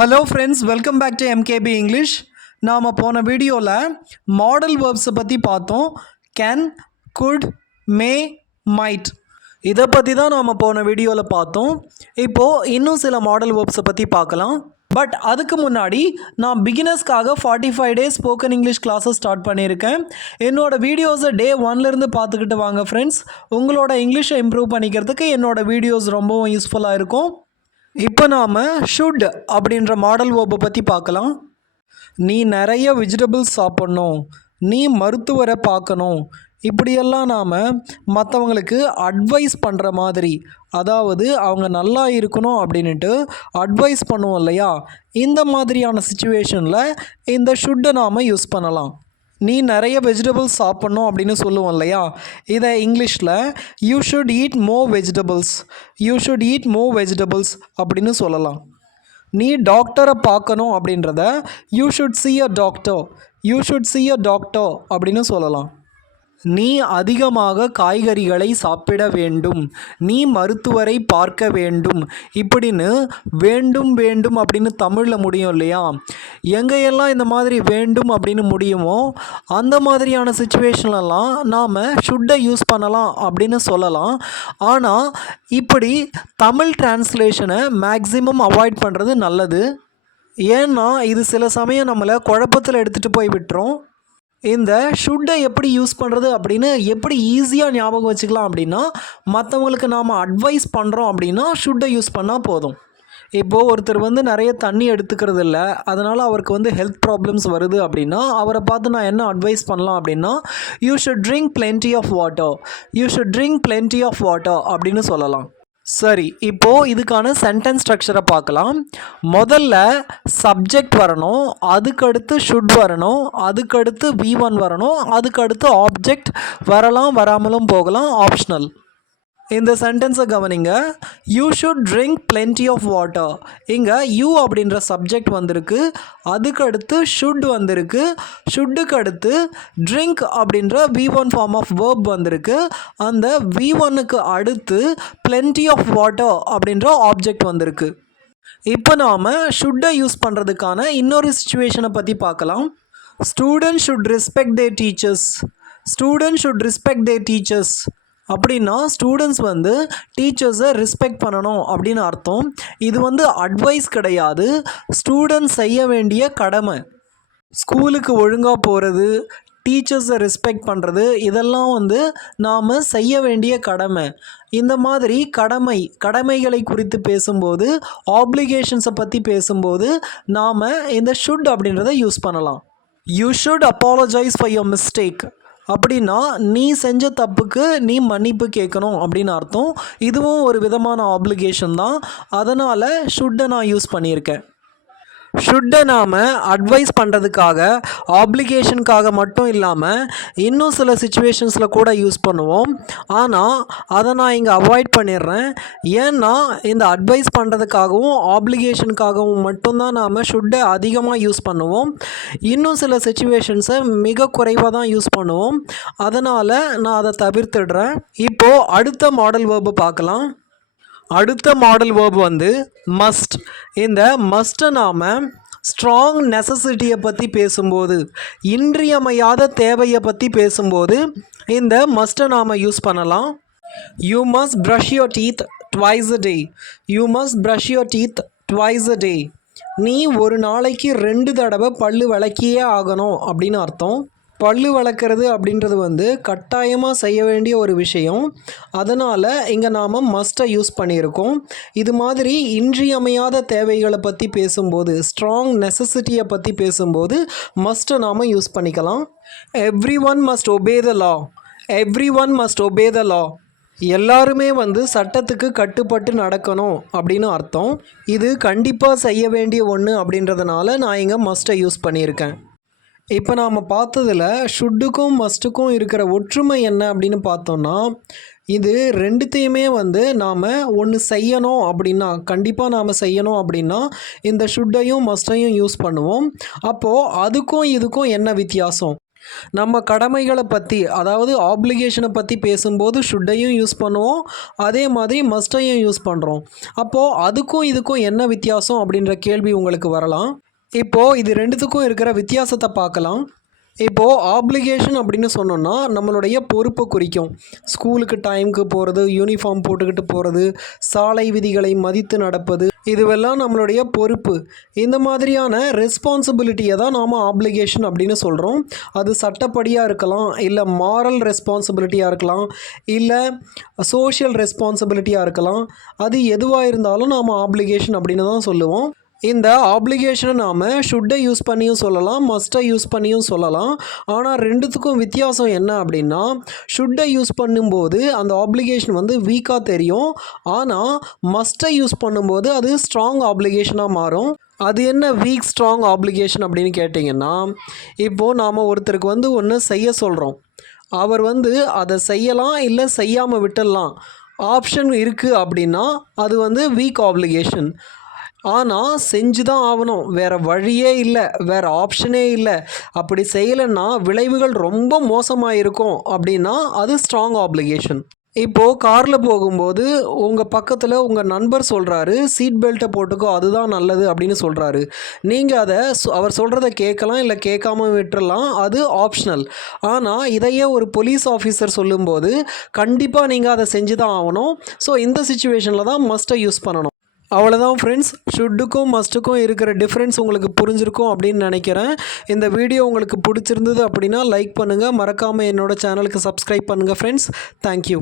Hello friends, welcome back to MKP English. நாம் போன வீடியோவில் மாடல் வேர்ப்ஸை பற்றி பார்த்தோம். கேன், குட், மே, மைட் இதை பற்றி தான் நாம் போன வீடியோவில் பார்த்தோம். இப்போது இன்னும் சில மாடல் வேர்ப்ஸை பற்றி பார்க்கலாம். பட் அதுக்கு முன்னாடி நான் பிகினர்ஸ்க்காக 45 days spoken English classes start பண்ணியிருக்கேன். என்னோடய வீடியோஸை டே 1லேருந்து பார்த்துக்கிட்டு வாங்க ஃப்ரெண்ட்ஸ். உங்களோட இங்கிலீஷை இம்ப்ரூவ் பண்ணிக்கிறதுக்கு என்னோடய வீடியோஸ் ரொம்பவும் யூஸ்ஃபுல்லாக இருக்கும். இப்போ நாம் ஷுட் அப்படின்ற மாடல் வேர்பை பற்றி பார்க்கலாம். நீ நிறைய வெஜிடபிள்ஸ் சாப்பிட்ணும், நீ மருத்துவரை பார்க்கணும், இப்படியெல்லாம் நாம் மற்றவங்களுக்கு அட்வைஸ் பண்ணுற மாதிரி, அதாவது அவங்க நல்லா இருக்கணும் அப்படின்ட்டு அட்வைஸ் பண்ணுவோம் இல்லையா, இந்த மாதிரியான சுச்சுவேஷனில் இந்த ஷுட்டை நாம் யூஸ் பண்ணலாம். நீ நிறைய வெஜிடபிள்ஸ் சாப்பிட்ணும் அப்படின்னு சொல்லுவோம் இல்லையா, இதை இங்கிலீஷில் you should eat more vegetables, you should eat more vegetables அப்படின்னு சொல்லலாம். நீ டாக்டரை பார்க்கணும் அப்படின்றத you should see a doctor, you should see a doctor அப்படின்னு சொல்லலாம். நீ அதிகமாக காய்கறிகளை சாப்பிட வேண்டும், நீ மருத்துவரை பார்க்க வேண்டும், இப்படின்னு வேண்டும் வேண்டும் அப்படின்னு தமிழில் முடியும் இல்லையா. எங்கெல்லாம் இந்த மாதிரி வேண்டும் அப்படின்னு முடியுமோ அந்த மாதிரியான சுச்சுவேஷன்லலாம் நாம் ஷுட்டை யூஸ் பண்ணலாம் அப்படின்னு சொல்லலாம். ஆனால் இப்படி தமிழ் டிரான்ஸ்லேஷனை மேக்ஸிமம் அவாய்ட் பண்ணுறது நல்லது. ஏன்னா இது சில சமயம் நம்மளை குழப்பத்தில் எடுத்துகிட்டு போய் விட்டுரும். இந்த ஷுட்டை எப்படி யூஸ் பண்ணுறது அப்படின்னு எப்படி ஈஸியாக ஞாபகம் வச்சுக்கலாம் அப்படின்னா, மற்றவங்களுக்கு நாம் அட்வைஸ் பண்ணுறோம் அப்படின்னா ஷுட்டை யூஸ் பண்ணால் போதும். இப்போது ஒருத்தர் நிறைய தண்ணி எடுத்துக்கிறது இல்லை, அதனால் அவருக்கு ஹெல்த் ப்ராப்ளம்ஸ் வருது அப்படின்னா அவரை பார்த்து நான் என்ன அட்வைஸ் பண்ணலாம் அப்படின்னா, you should drink plenty of water, you should drink plenty of water அப்படின்னு சொல்லலாம். சரி, இப்போது இதுக்கான சென்டென்ஸ் ஸ்ட்ரக்சரை பார்க்கலாம். முதல்ல சப்ஜெக்ட் வரணும், அதுக்கடுத்து ஷுட் வரணும், அதுக்கடுத்து V1 வரணும், அதுக்கடுத்து ஆப்ஜெக்ட் வரலாம், வராமலும் போகலாம், ஆப்ஷனல். இந்த சென்டென்ஸை கவனிங்க. யூ ஷுட் ட்ரிங்க் plenty ஆஃப் வாட்டர். இங்கே யூ அப்படின்ற சப்ஜெக்ட் வந்திருக்கு, அதுக்கடுத்து ஷுட் வந்திருக்கு, ஷுட்டுக்கு அடுத்து ட்ரிங்க் அப்படின்ற V1 ஃபார்ம் ஆஃப் வேர்ப் வந்திருக்கு, அந்த V1க்கு அடுத்து plenty ஆஃப் வாட்டர் அப்படின்ற ஆப்ஜெக்ட் வந்திருக்கு. இப்போ நாம் ஷுட்டை யூஸ் பண்ணுறதுக்கான இன்னொரு சிச்சுவேஷனை பற்றி பார்க்கலாம். Student should respect there teachers, student should respect there teachers அப்படின்னா ஸ்டூடெண்ட்ஸ் டீச்சர்ஸை ரெஸ்பெக்ட் பண்ணணும் அப்படின்னு அர்த்தம். இது அட்வைஸ் கிடையாது, ஸ்டூடெண்ட்ஸ் செய்ய வேண்டிய கடமை. ஸ்கூலுக்கு ஒழுங்காக போகிறது, டீச்சர்ஸை ரெஸ்பெக்ட் பண்ணுறது, இதெல்லாம் நாம் செய்ய வேண்டிய கடமை. இந்த மாதிரி கடமைகளை குறித்து பேசும்போது, ஆப்ளிகேஷன்ஸை பற்றி பேசும்போது நாம் இந்த ஷுட் அப்படின்றத யூஸ் பண்ணலாம். You should apologise for your mistake அப்படின்னா நீ செஞ்ச தப்புக்கு நீ மன்னிப்பு கேட்கணும் அப்படின்னு அர்த்தம். இதுவும் ஒரு விதமான ஆப்ளிகேஷன் தான், அதனால் ஷுட்டை நான் யூஸ் பண்ணியிருக்கேன். ஷுட்டை நாம் அட்வைஸ் பண்ணுறதுக்காக, ஆப்ளிகேஷனுக்காக மட்டும் இல்லாமல் இன்னும் சில சுச்சுவேஷன்ஸில் கூட யூஸ் பண்ணுவோம். ஆனால் அதை நான் இங்கே அவாய்ட் பண்ணிடுறேன். ஏன்னா இந்த அட்வைஸ் பண்ணுறதுக்காகவும் ஆப்ளிகேஷனுக்காகவும் மட்டும்தான் நாம் ஷுட்டை அதிகமாக யூஸ் பண்ணுவோம். இன்னும் சில சுச்சுவேஷன்ஸை மிக குறைவாக தான் யூஸ் பண்ணுவோம், அதனால் நான் அதை தவிர்த்துடுறேன். இப்போது அடுத்த மாடல் வேர்பை பார்க்கலாம். அடுத்த மாடல் வேர்ப் மஸ்ட். இந்த மஸ்ட்டை நாம் ஸ்ட்ராங் நெசசிட்டியை பற்றி பேசும்போது, இன்றியமையாத தேவையை பற்றி பேசும்போது இந்த மஸ்ட்டை நாம் யூஸ் பண்ணலாம். You must brush your teeth twice a day, you must brush your teeth twice a day. நீ ஒரு நாளைக்கு 2 தடவை பல்லு விளக்கியே ஆகணும் அப்படின்னு அர்த்தம். பல்லு வளர்க்குறது அப்படின்றது கட்டாயமாக செய்ய வேண்டிய ஒரு விஷயம், அதனால் இங்கே நாம் மஸ்ட்டை யூஸ் பண்ணியிருக்கோம். இது மாதிரி இன்றியமையாத தேவைகளை பற்றி பேசும்போது, ஸ்ட்ராங் நெசசிட்டியை பற்றி பேசும்போது மஸ்ட்டை நாம் யூஸ் பண்ணிக்கலாம். Everyone must obey the law, everyone must obey the law. எல்லாருமே சட்டத்துக்கு கட்டுப்பட்டு நடக்கணும் அப்படின்னு அர்த்தம். இது கண்டிப்பாக செய்ய வேண்டிய ஒன்று அப்படின்றதுனால நான் இங்கே மஸ்ட்டை யூஸ் பண்ணியிருக்கேன். இப்போ நாம் பார்த்ததில் ஷுட்டுக்கும் மஸ்ட்டுக்கும் இருக்கிற ஒற்றுமை என்ன அப்படின்னு பார்த்தோன்னா, இது ரெண்டுத்தையுமே நாம் ஒன்று செய்யணும் அப்படின்னா, கண்டிப்பாக நாம் செய்யணும் அப்படின்னா இந்த ஷுட்டையும் மஸ்ட்டையும் யூஸ் பண்ணுவோம். அப்போது அதுக்கும் இதுக்கும் என்ன வித்தியாசம்? நம்ம கடமைகளை பற்றி அதாவது ஆப்ளிகேஷனை பற்றி பேசும்போது ஷுட்டையும் யூஸ் பண்ணுவோம், அதே மாதிரி மஸ்ட்டையும் யூஸ் பண்ணுறோம். அப்போது அதுக்கும் இதுக்கும் என்ன வித்தியாசம் அப்படின்ற கேள்வி உங்களுக்கு வரலாம். இப்போது இது ரெண்டுத்துக்கும் இருக்கிற வித்தியாசத்தை பார்க்கலாம். இப்போது ஆப்ளிகேஷன் அப்படின்னு சொன்னோன்னா நம்மளுடைய பொறுப்பை குறிக்கும். ஸ்கூலுக்கு டைமுக்கு போகிறது, யூனிஃபார்ம் போட்டுக்கிட்டு போகிறது, சாலை விதிகளை மதித்து நடப்பது, இதுவெல்லாம் நம்மளுடைய பொறுப்பு. இந்த மாதிரியான ரெஸ்பான்சிபிலிட்டியை தான் நாம் ஆப்ளிகேஷன் அப்படின்னு சொல்கிறோம். அது சட்டப்படியாக இருக்கலாம், இல்லை மாரல் ரெஸ்பான்சிபிலிட்டியாக இருக்கலாம், இல்லை சோஷியல் ரெஸ்பான்சிபிலிட்டியாக இருக்கலாம். அது எதுவாக இருந்தாலும் நாம் ஆப்ளிகேஷன் அப்படின்னு தான் சொல்லுவோம். இந்த ஆப்ளிகேஷனை நாம் ஷுட்டை யூஸ் பண்ணியும் சொல்லலாம், மஸ்ட்டை யூஸ் பண்ணியும் சொல்லலாம். ஆனால் ரெண்டுத்துக்கும் வித்தியாசம் என்ன அப்படின்னா, ஷுட்டை யூஸ் பண்ணும்போது அந்த ஆப்ளிகேஷன் வந்து வீக்காக தெரியும். ஆனால் மஸ்ட்டை யூஸ் பண்ணும்போது அது ஸ்ட்ராங் ஆப்ளிகேஷனாக மாறும். அது என்ன வீக் ஸ்ட்ராங் ஆப்ளிகேஷன் அப்படின்னு கேட்டிங்கன்னா, இப்போது நாம் ஒருத்தருக்கு வந்து ஒன்று செய்ய சொல்கிறோம். அவர் வந்து அதை செய்யலாம், இல்லை செய்யாமல் விட்டுடலாம் ஆப்ஷன் இருக்குது அப்படின்னா அது வந்து வீக் ஆப்ளிகேஷன். ஆனால் செஞ்சு தான் ஆகணும், வேறு வழியே இல்லை, வேறு ஆப்ஷனே இல்லை, அப்படி செய்யலைன்னா விளைவுகள் ரொம்ப மோசமாக இருக்கும் அப்படின்னா அது ஸ்ட்ராங் ஆப்ளிகேஷன். இப்போது காரில் போகும்போது உங்கள் பக்கத்தில் உங்கள் நண்பர் சொல்கிறாரு சீட் பெல்ட்டை போட்டுக்கோ அதுதான் நல்லது அப்படின்னு சொல்கிறாரு. நீங்கள் அதை அவர் சொல்கிறத கேட்கலாம், இல்லை கேட்காம விட்டுறலாம், அது ஆப்ஷனல். ஆனால் இதையே ஒரு போலீஸ் ஆஃபீஸர் சொல்லும்போது கண்டிப்பாக நீங்கள் அதை செஞ்சு தான் ஆகணும். ஸோ இந்த சிச்சுவேஷனில் தான் மஸ்ட்டை யூஸ் பண்ணணும். அவ்வளோதான் ஃப்ரெண்ட்ஸ், ஷுட்டுக்கும் மஸ்ட்டுக்கும் இருக்கிற டிஃப்ரென்ஸ் உங்களுக்கு புரிஞ்சிருக்கும் அப்படின்னு நினைக்கிறேன். இந்த வீடியோ உங்களுக்கு பிடிச்சிருந்தது அப்படின்னா லைக் பண்ணுங்கள், மறக்காமல் என்னோடய சேனலுக்கு சப்ஸ்கிரைப் பண்ணுங்கள் ஃப்ரெண்ட்ஸ். தேங்க்யூ.